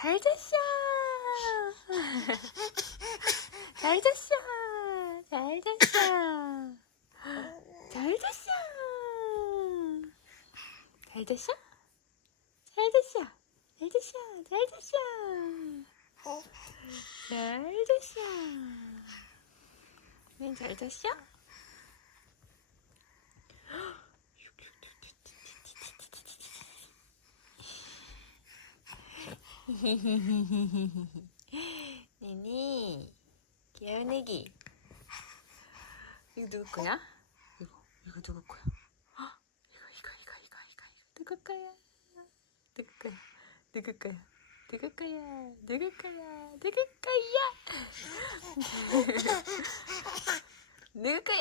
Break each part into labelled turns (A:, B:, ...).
A: 잘 잤어. 잘 잤어. 잘 잤어. 잘 잤어. 잘 잤어? 잘 잤어. 잘 잤어. 잘 잤어. 잘 잤어. 넌잘 잤어? 니니 귀여운 애기 이거 누구 거야? 이거 이거 누구 거야? 헉, 이거 이거 이거 이거 이거 이거 누구 거야? 누구 거야? 누구 거야? 누구 거야? 누구 거야? 누구 거야? 누구 거야?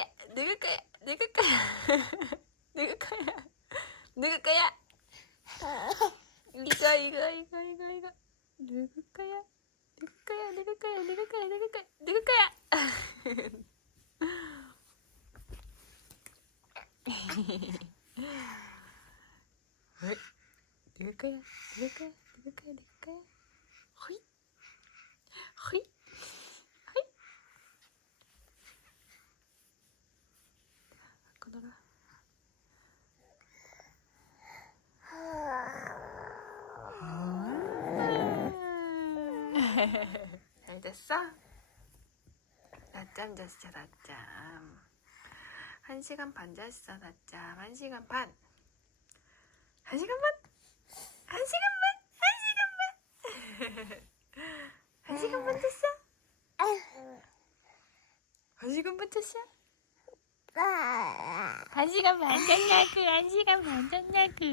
A: 누구 거야? 누구 거야? 누구 거야? 누구 거야? 이거 이거 이거 이거 ルグカヤルグカヤルグカヤルグカヤルグカヤルグカヤはいルグカヤルグカヤルグカヤルグカヤはい。はい。 잘 잤어? 낮잠 잤어 낮잠 한 시간 반 잤어 낮잠 한 시간 반 한 시간 반? 한 시간 반? 한 시간 반? 한 시간 반 잤어? 한 시간 반 잤어? 한 시간 반 잤냐고 한 시간 반 잤냐고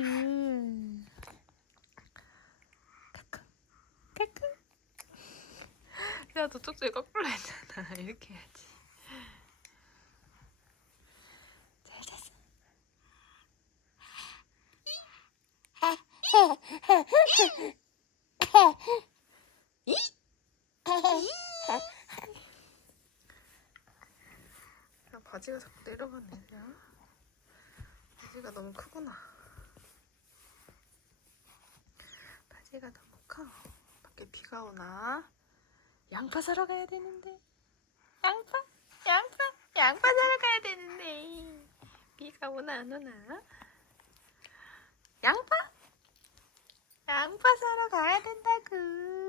A: 야, 너 쪽쪽이 거꾸로 했잖아. 이렇게 해야지. 잘 잤어. 이? 야, 바지가 자꾸 내려가네. 야. 바지가 너무 크구나. 바지가 너무 커. 밖에 비가 오나? 양파 사러 가야 되는데. 양파, 양파, 양파 사러 가야 되는데. 비가 오나 안 오나? 양파? 양파 사러 가야 된다고.